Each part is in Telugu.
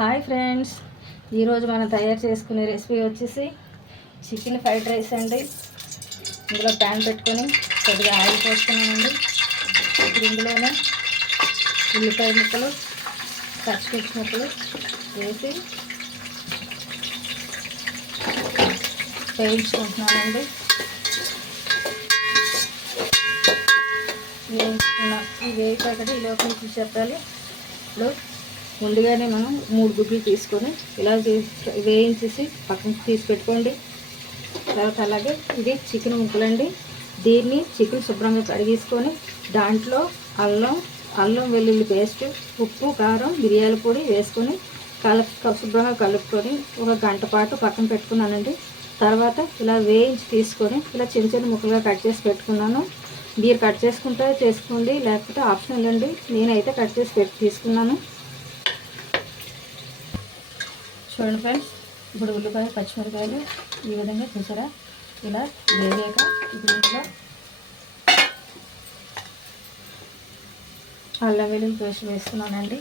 హాయ్ ఫ్రెండ్స్, ఈరోజు మనం తయారు చేసుకునే రెసిపీ వచ్చేసి చికెన్ ఫ్రైడ్ రైస్ అండి. ఇందులో ప్యాన్ పెట్టుకొని కొద్దిగా ఆయిల్ పోసుకున్నామండి. ఇప్పుడు ఇందులోనే ఉల్లిపాయ ముక్కలు, పచ్చిమిర్చి ముక్కలు వేసి వేయించుకుంటున్నామండి. వేయించాక ఈ లోపల నుంచి చెప్పాలి. ఇప్పుడు ముందుగానే మనం 3 గుడ్లు తీసుకొని ఇలా వేయించేసి పక్కన తీసి పెట్టుకోండి. తర్వాత అలాగే ఇది చికెన్ ముక్కలండి. దీన్ని చికెన్ శుభ్రంగా కడిగేసుకొని దాంట్లో అల్లం వెల్లుల్లి పేస్ట్, ఉప్పు, కారం, మిరియాల పొడి వేసుకొని శుభ్రంగా కలుపుకొని ఒక గంట పాటు పక్కన పెట్టుకున్నానండి. తర్వాత ఇలా వేయించి తీసుకొని ఇలా చిన్న చిన్న ముక్కలుగా కట్ చేసి పెట్టుకున్నాను. మీరు కట్ చేసుకుంటే చేసుకోండి, లేకపోతే ఆప్షనల్ అండి. నేనైతే కట్ చేసి తీసుకున్నాను. చూడండి ఫ్రెండ్స్, ఇప్పుడు ఉల్లిపాయ పచ్చిమిరకాయలు ఈ విధంగా చూసారా ఇలా వేగాక ఇప్పుడు ఇంట్లో అల్లం వెల్లుల్లి పేస్ట్ వేస్తున్నానండి.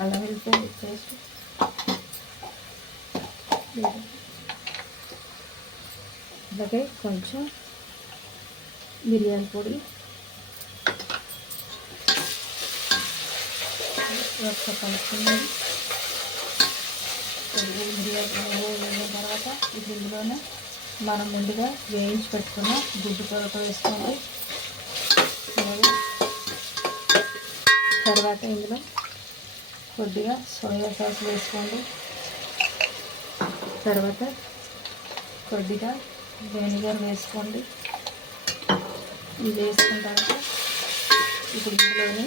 అల్లం వెల్లుల్లి పేస్ట్ అలాగే కొంచెం మిరియాల పొడి, కలుపుకున్నాను. వేగిన తర్వాత ఇప్పుడు ఇందులోనే మనం ముందుగా వేయించి పెట్టుకున్న గుడ్డు పొరక వేసుకోండి. తర్వాత ఇందులో కొద్దిగా సోయా సాస్ వేసుకోండి. తర్వాత కొద్దిగా వెనిగర్ వేసుకోండి. ఇది వేసుకున్న తర్వాత ఇప్పుడు ఇందులోని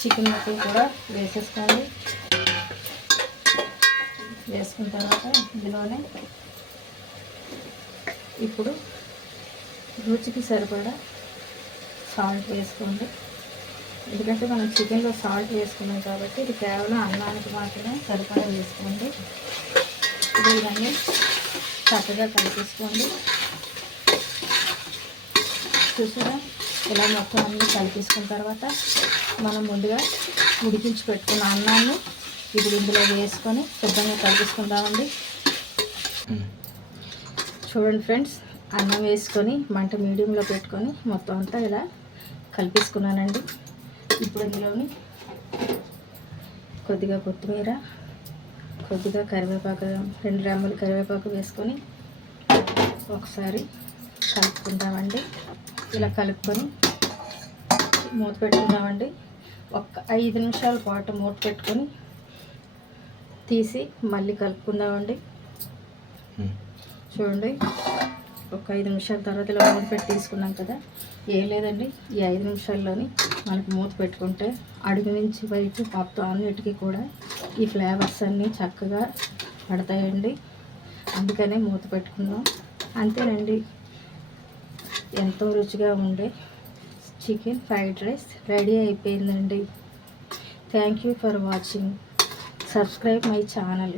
చికెన్ ముక్కలు కూడా వేసేసుకోండి. వేసుకున్న తర్వాత ఇందులోనే ఇప్పుడు రుచికి సరిపడా సాల్ట్ వేసుకోండి. ఎందుకంటే మనం చికెన్లో సాల్ట్ వేసుకున్నాం కాబట్టి ఇది కేవలం అన్నానికి మాత్రమే సరిపడా వేసుకోండి. ఇది ఇవన్నీ చక్కగా కలిపేసుకోండి. చూసారా ఇలా మొత్తం అన్నీ కలిపేసుకున్న తర్వాత మనం ముందుగా ఉడికించి పెట్టుకున్న అన్నాన్ని ఇప్పుడు ఇందులో వేసుకొని శుభ్రంగా కలిపేసుకుందామండి. చూడండి ఫ్రెండ్స్, అన్నం వేసుకొని మంట మీడియంలో పెట్టుకొని మొత్తం అంతా ఇలా కలిపేసుకున్నానండి. ఇప్పుడు ఇందులోని కొద్దిగా కొత్తిమీర, కొద్దిగా కరివేపాకు, 2 రెమ్మలు కరివేపాకు వేసుకొని ఒకసారి కలుపుకుందామండి. ఇలా కలుపుకొని మూత పెట్టుకుందామండి. ఒక 5 నిమిషాల పాటు మూత పెట్టుకొని తీసి మళ్ళీ కలుపుకుందామండి. చూడండి, ఒక 5 నిమిషాల తర్వాత ఇలా మూత పెట్టి తీసుకున్నాం కదా. ఏం లేదండి, ఈ 5 నిమిషాల్లోని మనకు మూత పెట్టుకుంటే అడుగు నుంచి వైపు మొత్తం అన్నిటికీ కూడా ఈ ఫ్లేవర్స్ అన్నీ చక్కగా పడతాయండి. అందుకనే మూత పెట్టుకుందాం. అంతేనండి, ఎంతో రుచిగా ఉండే చికెన్ ఫ్రైడ్ రైస్ రెడీ అయిపోయిందండి. Thank you for watching. Subscribe my channel.